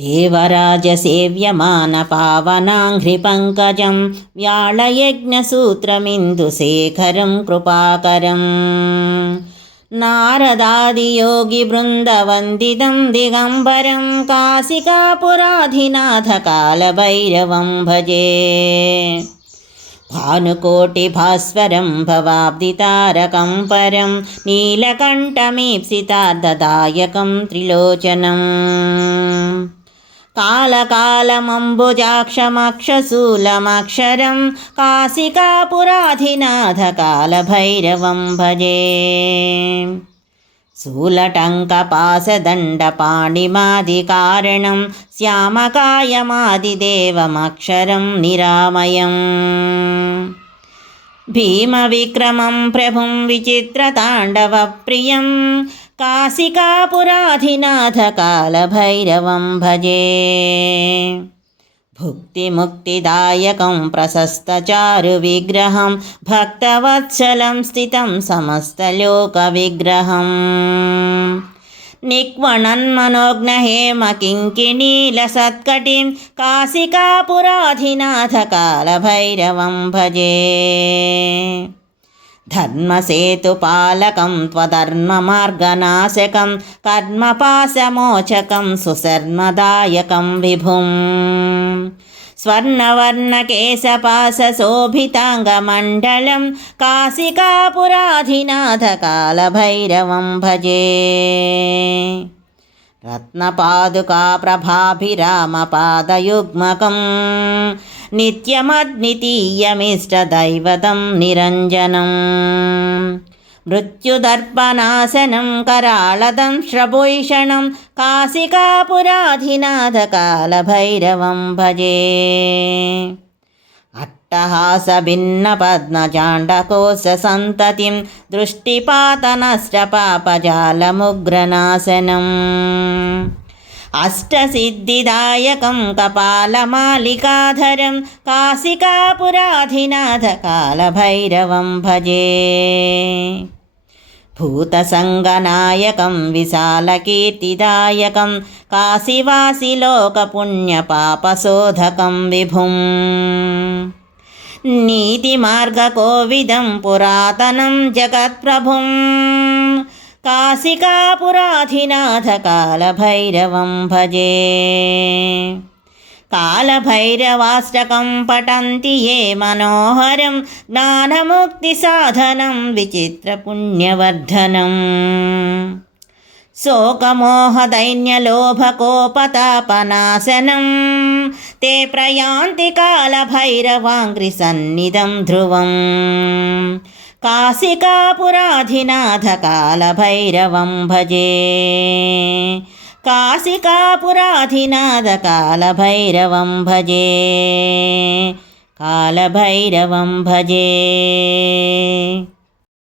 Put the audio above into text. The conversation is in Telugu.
देवराजसेव्यमानपावनाङ्घ्रिपङ्कजं व्याळयज्ञसूत्रमिन्दुशेखरं कृपाकरम् नारदादियोगिवृन्दवन्दितं दिगम्बरं काशिकापुराधिनाथकालभैरवं भजे भानुकोटिभास्वरं भवाब्दितारकं परं नीलकण्ठमीप्सितार्धदायकं त्रिलोचनम् कालकालमम्बुजाक्षमक्षशूलमक्षरं काशिकापुराधिनाथकालभैरवं भजे शूलटङ्कपासदण्डपाणिमादिकारणं श्यामकायमादिदेवमक्षरं निरामयम् भीमविक्रमं प्रभुं विचित्रताण्डवप्रियं काशिकापुराधिनाथकालभैरवं भजे भुक्तिमुक्तिदायकं प्रशस्तचारुविग्रहं भक्तवत्सलं स्थितं समस्तलोकविग्रहम् निक्वणन्मनोज्ञहेमकिङ्किणीलसत्कटिं काशिकापुराधिनाथकालभैरवं भजे धर्मसेतुपालकं त्वधर्ममार्गनाशकं कर्मपाशमोचकं सुशर्मदायकं विभुम् स्वर्णवर्णकेशपाशशोभिताङ्गमण्डलं काशिकापुराधिनाथकालभैरवं भजे रत्नपादुकाप्रभाभिरामपादयुग्मकं नित्यमद्वितीयमिष्टदैवतं निरञ्जनम् मृत्युदर्पनाशनं कराळदं श्रभूषणं काशिकापुराधिनाथकालभैरवं भजे अट्टहासभिन्नपद्मजाण्डकोशसन्ततिं दृष्टिपातनश्च అష్టసిద్ధిదాయకం కపాలమాలికాధరం కాశికాపురాధినాథ కాలభైరవం భజే భూతసంగనాయకం విశాలకీర్తిదాయకం కాశీవాసిలోకపుణ్యపాపశోధకం విభుం నీతిమార్గకోవిదం పురాతనం జగత్ప్రభుం కాశికాపురాధినాథ కాలభైరవం భజే కాలభైరవాష్టకం పఠంతి ఏ మనోహరం జ్ఞానముక్తిసాధనం విచిత్రపుణ్యవర్ధనం శోకమోహదైన్యలోభకోపతాపనాశనం తే ప్రయాంతి కాలభైరవాంగ్రి సన్నిధం ధ్రువం काशिकापुराधिनाथकालभैरवं भजे काशिकापुराधिनाथकालभैरवं भजे कालभैरवं भजे